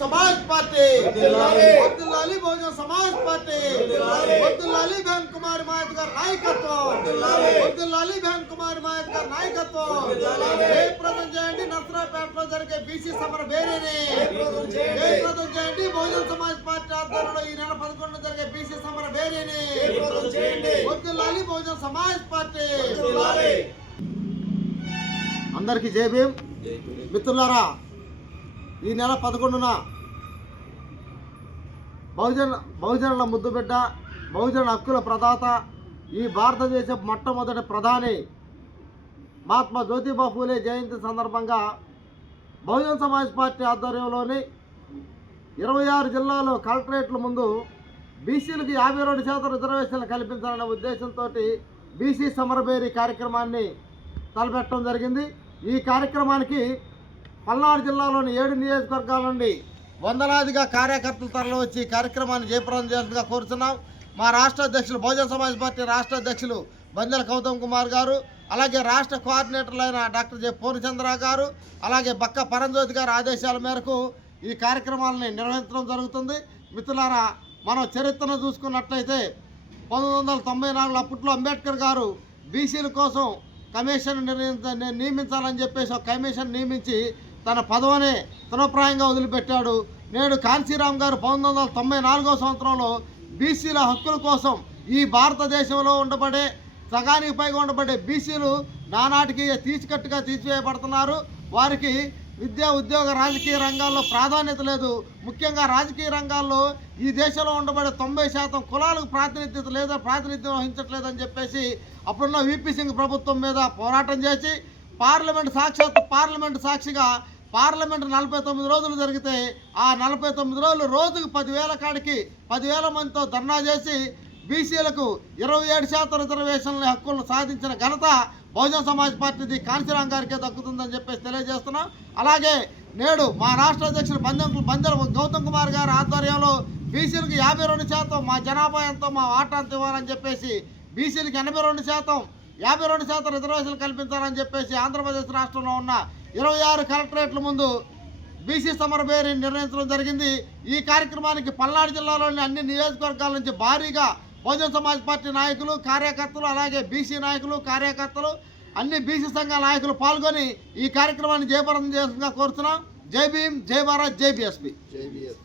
Samaj party వర్ధిల్లాలి. వర్ధిల్లాలి Bahujan Samaj party వర్ధిల్లాలి. వర్ధిల్లాలి బెహన్ కుమార్ మాయత్ గారి నాయకత్వం వర్ధిల్లాలి. వర్ధిల్లాలి బెహన్ కుమార్ మాయత్ గారి నాయకత్వం వర్ధిల్లాలి. జయప్రదం చేయండి నర్సరాపేటలో జరిగే బీసీ సమర బేరీని జయప్రదం చేయండి. జయప్రదం చేయండి బహుజన సమాజ్ పార్టీ ఆధ్వర్యంలో ఈ నెల పదకొండు జరిగే బీసీ సమర బేరీని జయప్రదం చేయండి. వర్ధిల్లాలి బహుజన సమాజ్ పార్టీ వర్ధిల్లాలి. అందరికీ జై భీమ్ మిత్రులారా ఈ నెల పదకొండున బహుజన బహుజనుల ముద్దుబిడ్డ బహుజన హక్కుల ప్రదాత ఈ భారతదేశ మొట్టమొదటి ప్రధాని మహాత్మా జ్యోతిబా ఫూలే జయంతి సందర్భంగా బహుజన సమాజ్ పార్టీ ఆధ్వర్యంలోని ఇరవై ఆరు జిల్లాలో కలెక్టరేట్ల ముందు బీసీలకు యాభై రెండు శాతం రిజర్వేషన్లు కల్పించాలనే ఉద్దేశంతో బీసీ సమరభేరి కార్యక్రమాన్ని తలపెట్టడం జరిగింది. ఈ కార్యక్రమానికి పల్నాడు జిల్లాలోని ఏడు నియోజకవర్గాల నుండి వందలాదిగా కార్యకర్తలు తరలివచ్చి కార్యక్రమాన్ని జయప్రదం చేయాల్సిందిగా కోరుతున్నాం మా రాష్ట్ర అధ్యక్షులు బహుజన సమాజ్ పార్టీ రాష్ట్ర అధ్యక్షులు బందెల గౌతమ్ కుమార్ గారు అలాగే రాష్ట్ర కోఆర్డినేటర్లైన డాక్టర్ జె పూర్ణచంద్ర గారు అలాగే బక్క పరంజ్యోతి గారి ఆదేశాల మేరకు ఈ కార్యక్రమాలని నిర్వహించడం జరుగుతుంది. మిత్రులారా మనం చరిత్రను చూసుకున్నట్లయితే పంతొమ్మిది వందల తొంభై నాలుగు అప్పట్లో అంబేద్కర్ గారు బీసీల కోసం కమిషన్ నిర్ణయించ నియమించాలని చెప్పేసి ఒక కమిషన్ నియమించి తన పదవిని తృణప్రాయంగా వదిలిపెట్టాడు. నేడు కాంచీరామ్ గారు పంతొమ్మిది వందల తొంభై నాలుగో సంవత్సరంలో బీసీల హక్కుల కోసం ఈ భారతదేశంలో ఉండబడే సగానికి పైగా ఉండబడే బీసీలు నానాటికి తీసికట్టుగా తీసివేయబడుతున్నారు. వారికి విద్యా ఉద్యోగ రాజకీయ రంగాల్లో ప్రాధాన్యత లేదు. ముఖ్యంగా రాజకీయ రంగాల్లో ఈ దేశంలో ఉండబడే తొంభై శాతం కులాలకు ప్రాతినిధ్యత లేదా ప్రాతినిధ్యం వహించట్లేదని చెప్పేసి అప్పుడున్న విపి సింగ్ ప్రభుత్వం మీద పోరాటం చేసి పార్లమెంట్ సాక్షాత్ పార్లమెంట్ సాక్షిగా పార్లమెంట్ నలభై తొమ్మిది రోజులు జరిగితే ఆ నలభై తొమ్మిది రోజులు రోజుకు పదివేల కాడికి పదివేల మందితో ధర్నా చేసి బీసీలకు ఇరవై ఏడు శాతం రిజర్వేషన్ల హక్కులను సాధించిన ఘనత బహుజన సమాజ్ పార్టీది కాంచీరాం గారికే దక్కుతుందని చెప్పేసి తెలియజేస్తున్నాం. అలాగే నేడు మా రాష్ట్ర అధ్యక్షుడు బందెం బందెల గౌతమ్ కుమార్ గారి ఆధ్వర్యంలో బీసీలకు యాభై రెండు శాతం మా జనాభా ఎంతో మా వాటాంత ఇవ్వాలని చెప్పేసి బీసీలకు ఎనభై రెండు శాతం యాభై రెండు శాతం రిజర్వేషన్లు కల్పించాలని చెప్పేసి ఆంధ్రప్రదేశ్ రాష్ట్రంలో ఉన్న ఇరవై ఆరు కలెక్టరేట్ల ముందు బీసీ సమర పేరు నిర్ణయించడం జరిగింది. ఈ కార్యక్రమానికి పల్నాడు జిల్లాలోని అన్ని నియోజకవర్గాల నుంచి భారీగా బహుజన సమాజ్ పార్టీ నాయకులు కార్యకర్తలు అలాగే బీసీ నాయకులు కార్యకర్తలు అన్ని బీసీ సంఘాల నాయకులు పాల్గొని ఈ కార్యక్రమాన్ని జయప్రదం చేస్తుందిగా కోరుతున్నాం. జై భీమ్ జై భారత్ జై బీఎస్పీ. జై బిఎస్